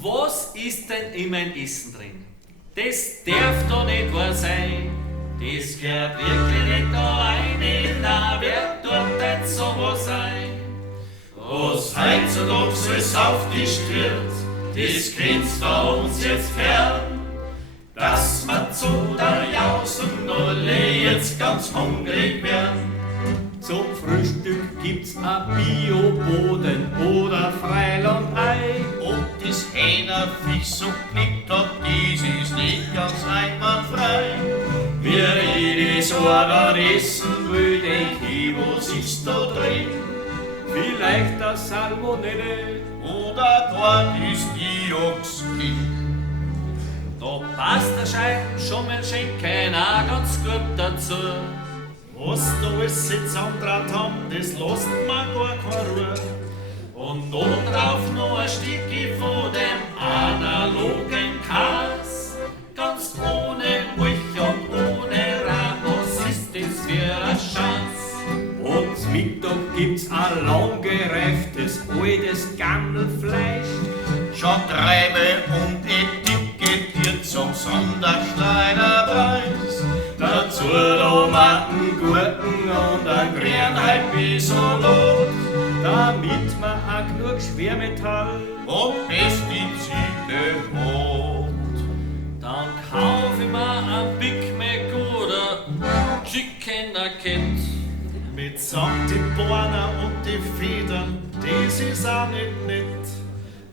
Was ist denn in mein Essen drin? Das darf doch nicht wahr sein. Das gehört wirklich nicht da rein. Na, wer tut denn sowas sein? Was heutzutage alles aufgetischt wird, das kennt's von uns jetzt fern. Dass wir zu der Jausen alle jetzt ganz hungrig werden. Zum Frühstück gibt's a Bio-Boden oder Freilandei. Ob das Hähner Fisch und Knick hat, das ist nicht ganz einwandfrei. Wer jedes Organ essen will, denk ich, was ist da drin? Vielleicht a Salmonelle Oder dort ist Dioxin. Da passt der Scheiben schon mein Schenken auch ganz gut dazu. Was da alles jetzt andraht haben, das lässt mir gar keine Ruhe. Und obendrauf noch ein Stückchen von dem analogen Chaos. Ganz ohne Milch und ohne Rahm, was ist das für eine Chance? und zum Mittag gibt's a langgereiftes altes Gammelfleisch. Schon Treibe und etikettiert zum Sonderschneiderpreis. Dazu Tomaten, Gurken und ein Grünheitbisalat, damit man auch genug Schwermetall Und Pestizide hat. Dann kauf ich mir ein Big Mac oder Chicken Nugget. Mitsamt die Borner und die Federn, das ist auch nicht nett.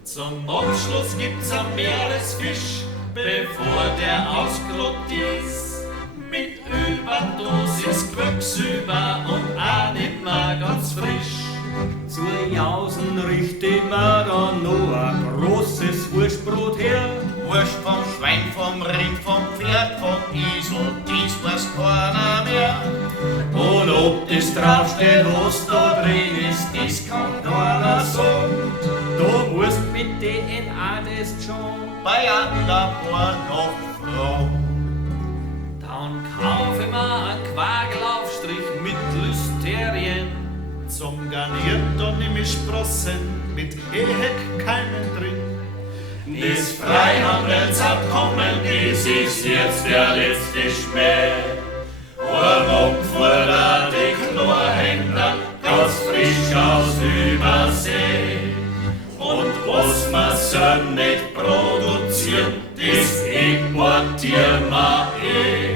Zum Abschluss gibt's ein Meeresfisch, bevor der ausgelockt ist. Mit Überdosis Quecksilber und auch nicht mehr ganz frisch. Zur Jausen richte ich mir dann noch ein großes Wurstbrot her. Wurst vom Schwein, vom Rind, vom Pferd, vom Esel, dies weiß keiner mehr. Und ob das draufsteht, was da drin ist, das kann keiner sagen. Da musst mit DNA das schon. Bei einem Labor noch Frau. Dann kauf ich mir einen Quagelaufstrich mit Listerien. Zum Garnieren da nehm ich Sprossen mit Ehekeimen drin. Das Freihandelsabkommen, das ist jetzt der letzte Schmäh. Warum fordert die Chlorhändler ganz frisch aus Übersee? Und was wir so nicht produzieren, das importieren wir eh.